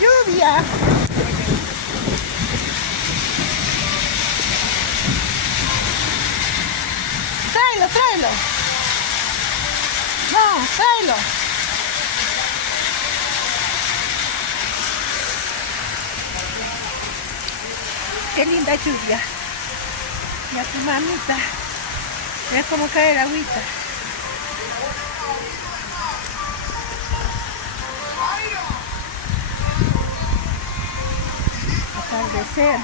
lluvia. Tráelo, tráelo. No, tráelo. Qué linda lluvia. Y a tu mamita. Mira cómo cae el agüita. Atardecer.